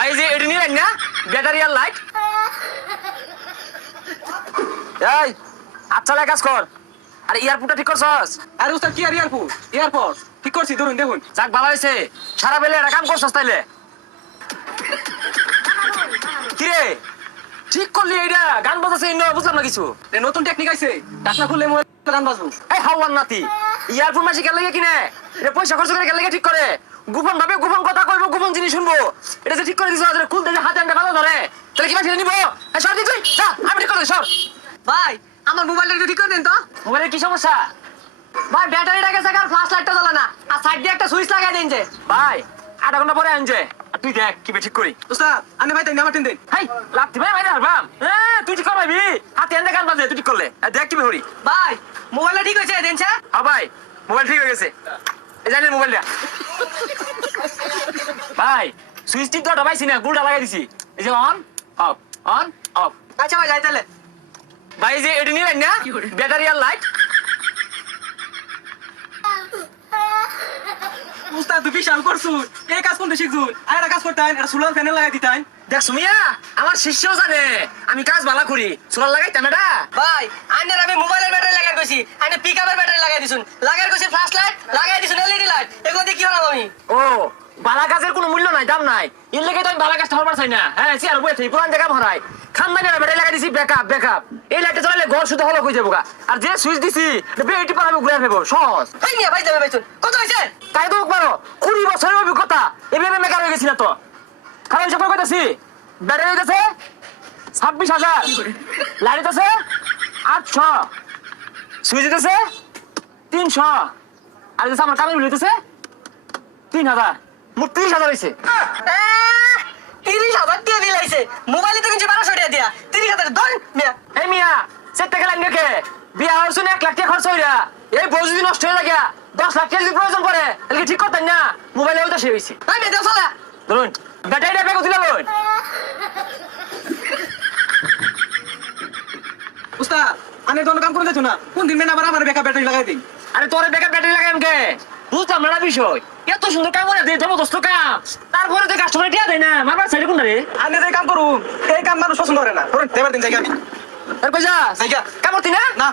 ভাই যে এডি নিলেন না ব্যাটারি আর লাইট এই আচ্ছা লাই কাজ কর আর এয়ারপোর্টটা ঠিক করছস আরে উস্তাদ কি আর এয়ারপোর্ট ঠিক করছি ধরুন দেখুন যাক ভালো হয়েছে সারা বেলে এটা কাম করছস তাইলে কিরে ঠিক করলি এইটা গান বাজাছে ইন্ন বুঝলাম না কিছু নতুন টেকনিক আইছে ডাকনা খুললে মোবাইল গান বাজবো এই হাওয়ার নাতি ইয়ারফোন মাসি কেন লাগে কিনে এটা পয়সা খরচ করে কেন লাগে ঠিক করে গোপন ভাবে গোপন কথা কইবো গোপন জিনিস শুনবো এটা যে ঠিক করে দিছ আজকে খুলতে যে হাতে আনতে ভালো ধরে তাহলে কি মাসি নিবো এই সর দি তুই যা আমি ঠিক করে সর ভাই আমার মোবাইলটা একটু ঠিক করে দেন তো মোবাইলের কি সমস্যা ভাই ব্যাটারিটা গেছে আর ফ্ল্যাশ লাইটটা জ্বলে না আর সাইড দিয়ে একটা সুইচ লাগাই দেন যে ভাই আধা ঘন্টা পরে আনছে আর তুই দেখ কি ঠিক করি উস্তাদ আনে ভাই তাই আমার টেন দেন হাই লাগতি ভাই ভাই হারবাম তুই ঠিক করবি হাতে আনতে গান বাজে তুই ঠিক করলে দেখ কি হরি ভাই মোবাইলটা ঠিক হয়েছে দেন স্যার হ্যাঁ ভাই মোবাইল ঠিক হয়ে গেছে এই জানেন মোবাইলটা ভাই সুইচ টিপ তো পাইছি না গুলটা লাগাই দিছি এই যে অন অফ অন অফ আচ্ছা ভাই যাই তাহলে ভাই যে এডি নিলেন না ব্যাটারি আর লাইট উস্তাদ তুই বিশাল করছু এই কাজ করতে শিখছু আর একটা কাজ করতেন এটা সোলার প্যানেল লাগাই দিতেন দেখ সুমিয়া আমার শিষ্যও জানে আমি কাজ ভালো করি সোলার লাগাইতাম এটা ভাই আইনের আমি মোবাইলের ব্যাটারি লাগাই কইছি আইনে পিকআপের ব্যাটারি লাগাই দিছুন লাগাই কইছি ফ্ল্যাশ লাইট লাগাই দিছুন এলইডি লাইট এগুলো দিয়ে কি হলাম আমি ও বালা গাছের কোনো মূল্য নাই দাম নাই এর লেগে তো আমি বালা গাছটা হবার চাই না হ্যাঁ সে আর বইতে পুরান জায়গা ভরাই খানদানি ব্যাটারি লাগাই দিছি ব্যাকআপ এই লাইটটা জ্বালালে ঘর শুধু হলো হয়ে যাবো আর যে সুইচ দিছি বেটি পার আমি ঘুরে ফেলবো সহজ ভাই নিয়ে ভাই যাবে ভাইছুন কত হইছে তাই তো পারো 20 বছরের অভিজ্ঞতা এভাবে মেকার হয়ে গেছি না তো খারাপ হিসাব করে কইতাছি ব্যাটারি দিতেছে 26,000 লাইট দিতেছে 800 সুইচ দিতেছে 300 আর দিতেছে আমার কারেন্ট বিল দিতেছে 3,000 মোট 30,000 হয়েছে 30,000 দিয়ে বিলাইছে মোবাইলে তো কিনছি 1200 টাকা দিয়া 30,000 ধর মিয়া এই মিয়া সেটা গেলেন দেখে বিয়া হওয়ার জন্য 1 লাখ টাকা খরচ হইরা এই বউ যদি নষ্ট হয়ে থাকে 10 লাখ টাকা যদি প্রয়োজন পড়ে তাহলে কি ঠিক করতেন না মোবাইলে ওইটা শেষ হয়েছে ভাই মেয়ে চলা ধরুন ব্যাটারিটা ব্যাগ দিলাম উস্তাদ আনে দোনো কাম করে দিছো না কোন দিন মেনা আমার ব্যাকআপ ব্যাটারি লাগাই দিন আরে তোরে ব্যাকআপ ব্যাটারি লাগাম কে বুঝলাম না বিষয় এত সুন্দর কাম করে দে জবরদস্ত কাম তারপরে তো কাস্টমার টিয়া দেয় না মারবার সাইডে কোন রে আনে যে কাম করুন এই কাম মানুষ পছন্দ করে না ধরুন এবার দিন জায়গা আমি আর কই যা জায়গা কাম করতি না না